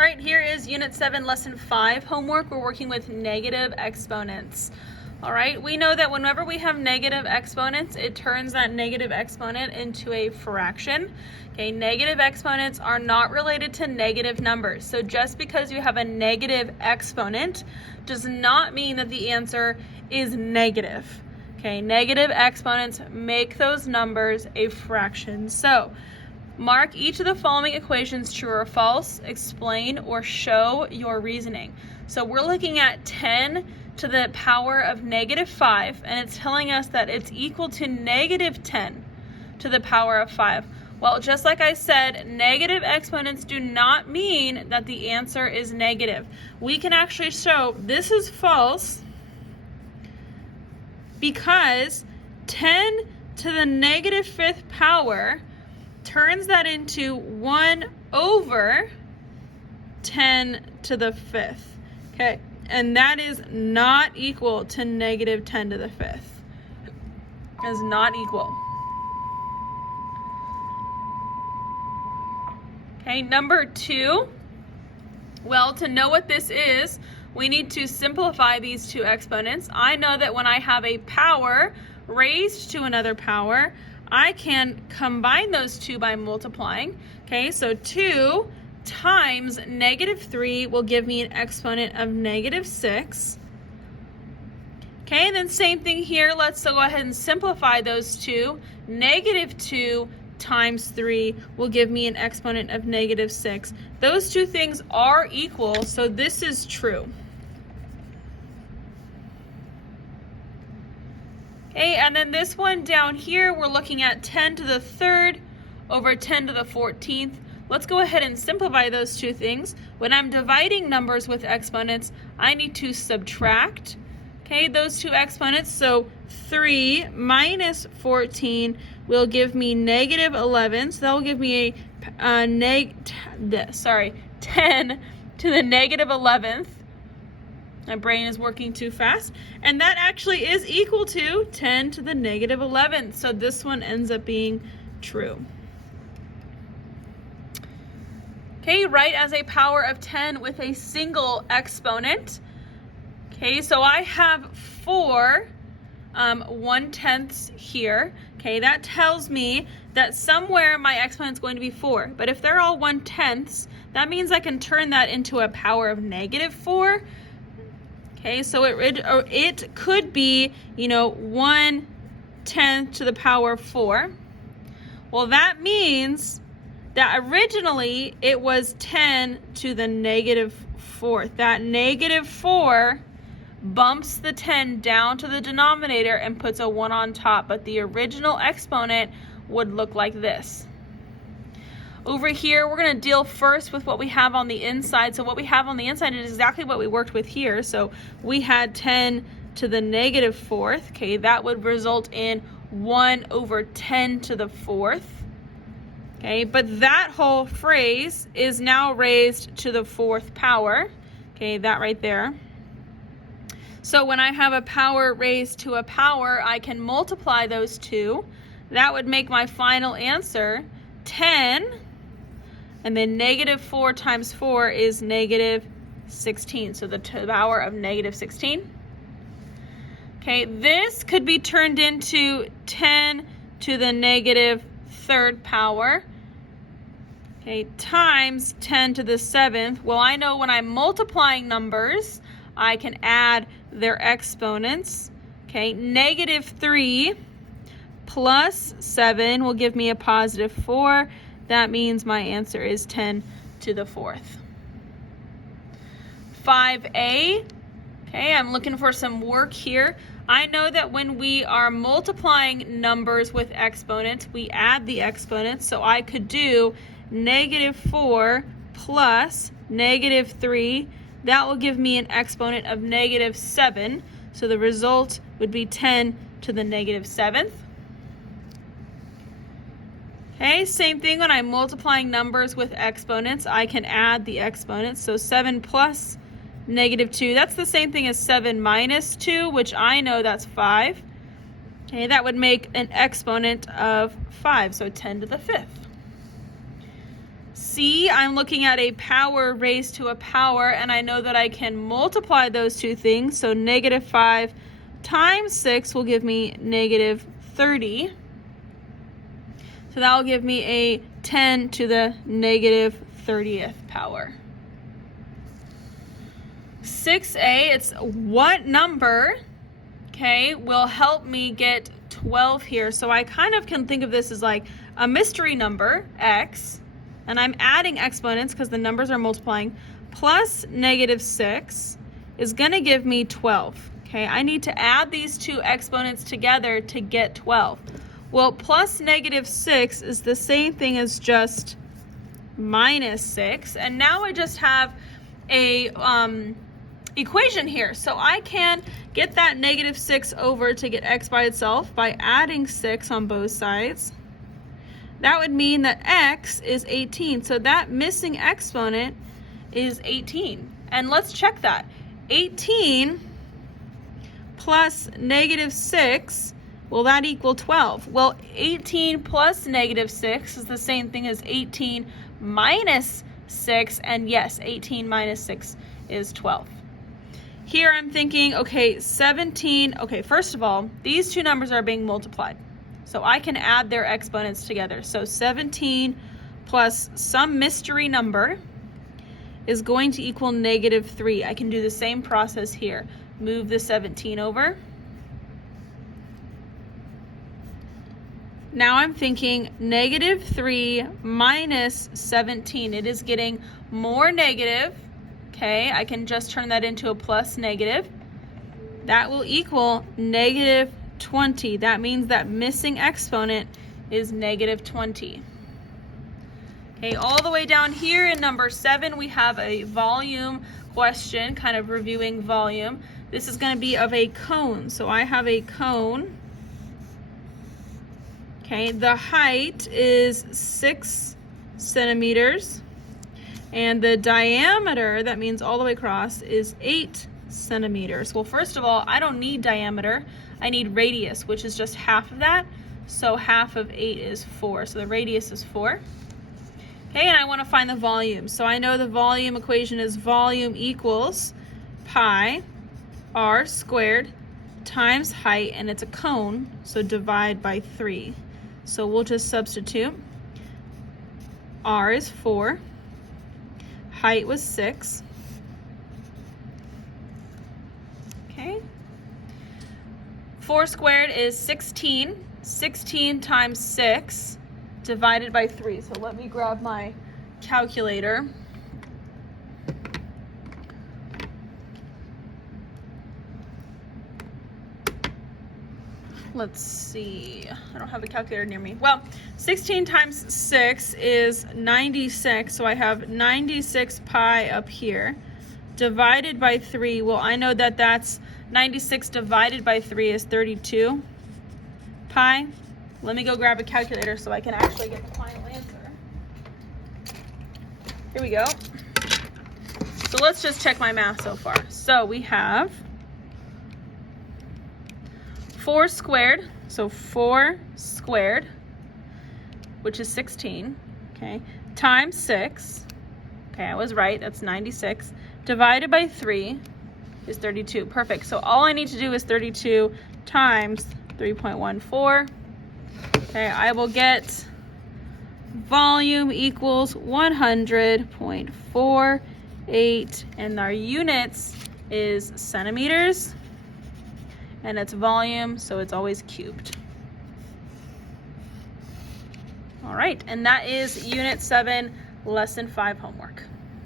All right, here is Unit 7, Lesson 5 homework. We're working with negative exponents. All right, we know that whenever we have negative exponents, it turns that negative exponent into a fraction. Okay, negative exponents are not related to negative numbers. So just because you have a negative exponent does not mean that the answer is negative. Okay, negative exponents make those numbers a fraction. So mark each of the following equations true or false, explain or show your reasoning. So we're looking at 10 to the power of -5, and it's telling us that it's equal to -10 to the power of 5. Well, just like I said, negative exponents do not mean that the answer is negative. We can actually show this is false because 10 to the -5th power turns that into 1 over 10 to the 5th. Okay, and that is not equal to -10 to the 5th. It is not equal. Okay, number 2. Well, to know what this is, we need to simplify these two exponents. I know that when I have a power raised to another power, I can combine those two by multiplying. Okay, so 2 times -3 will give me an exponent of -6. Okay, and then same thing here. Let's go ahead and simplify those two. -2 times 3 will give me an exponent of -6. Those two things are equal, so this is true. Okay, and then this one down here, we're looking at 10 to the 3rd over 10 to the 14th. Let's go ahead and simplify those two things. When I'm dividing numbers with exponents, I need to subtract, okay, those two exponents. So 3 minus 14 will give me -11. So that will give me a 10 to the -11th. My brain is working too fast. And that actually is equal to 10 to the -11th. So this one ends up being true. Okay, write as a power of 10 with a single exponent. Okay, so I have 4 1/10ths here. Okay, that tells me that somewhere my exponent is going to be 4. But if they're all 1/10ths, that means I can turn that into a power of -4. Okay, so it could be, 1/10 to the power of 4. Well, that means that originally it was 10 to the -4th. That -4 bumps the 10 down to the denominator and puts a 1 on top, but the original exponent would look like this. Over here, we're going to deal first with what we have on the inside. So what we have on the inside is exactly what we worked with here. So we had 10 to the -4th. Okay, that would result in 1 over 10 to the 4th. Okay, but that whole phrase is now raised to the 4th power. Okay, that right there. So when I have a power raised to a power, I can multiply those two. That would make my final answer 10. And then -4 times 4 is -16. So the power of -16. Okay, this could be turned into 10 to the -3rd power. Okay, times 10 to the 7th. Well, I know when I'm multiplying numbers, I can add their exponents. Okay, -3 plus 7 will give me a +4. That means my answer is 10 to the 4th. 5A, okay, I'm looking for some work here. I know that when we are multiplying numbers with exponents, we add the exponents. So I could do -4 plus -3. That will give me an exponent of -7. So the result would be 10 to the -7th. Okay, same thing when I'm multiplying numbers with exponents, I can add the exponents. So 7 plus -2, that's the same thing as 7 minus 2, which I know that's 5. Okay, that would make an exponent of 5, so 10 to the 5th. C see I'm looking at a power raised to a power, and I know that I can multiply those two things. So negative 5 times 6 will give me negative 30. So that will give me a 10 to the negative 30th power. 6a, it's what number, okay, will help me get 12 here. So I kind of can think of this as like a mystery number, x, and I'm adding exponents because the numbers are multiplying, plus negative 6 is going to give me 12. Okay, I need to add these two exponents together to get 12. Well, plus negative 6 is the same thing as just minus 6, and now I just have a equation here. So I can get that negative 6 over to get x by itself by adding 6 on both sides. That would mean that x is 18. So that missing exponent is 18. And let's check that. 18 plus negative 6, will that equal 12? Well, 18 plus negative 6 is the same thing as 18 minus 6. And yes, 18 minus 6 is 12. Here I'm thinking, okay, 17, okay, first of all, these two numbers are being multiplied. So I can add their exponents together. So 17 plus some mystery number is going to equal negative 3. I can do the same process here. Move the 17 over. Now I'm thinking negative 3 minus 17. It is getting more negative. Okay, I can just turn that into a plus negative. That will equal negative 20. That means that missing exponent is negative 20. Okay, all the way down here in number 7, we have a volume question, kind of reviewing volume. This is going to be of a cone. So I have a cone. Okay, the height is 6 centimeters. And the diameter, that means all the way across, is 8 centimeters. Well, first of all, I don't need diameter. I need radius, which is just half of that. So half of 8 is 4. So the radius is 4. Okay, and I want to find the volume. So I know the volume equation is volume equals pi r squared times height, and it's a cone, so divide by 3. So we'll just substitute. R is 4. Height was 6. Okay. 4 squared is 16. 16 times 6 divided by 3. So let me grab my calculator. Let's see, I don't have a calculator near me. Well, 16 times 6 is 96, so I have 96 pi up here, divided by 3. Well, I know that that's 96 divided by 3 is 32 pi. Let me go grab a calculator so I can actually get the final answer. Here we go. So let's just check my math so far. So we have 4 squared, so 4 squared, which is 16, okay, times 6, okay, I was right, that's 96, divided by 3 is 32, perfect. So all I need to do is 32 times 3.14, okay, I will get volume equals 100.48, and our units is centimeters, and it's volume, so it's always cubed. All right, and that is Unit 7, Lesson 5 homework.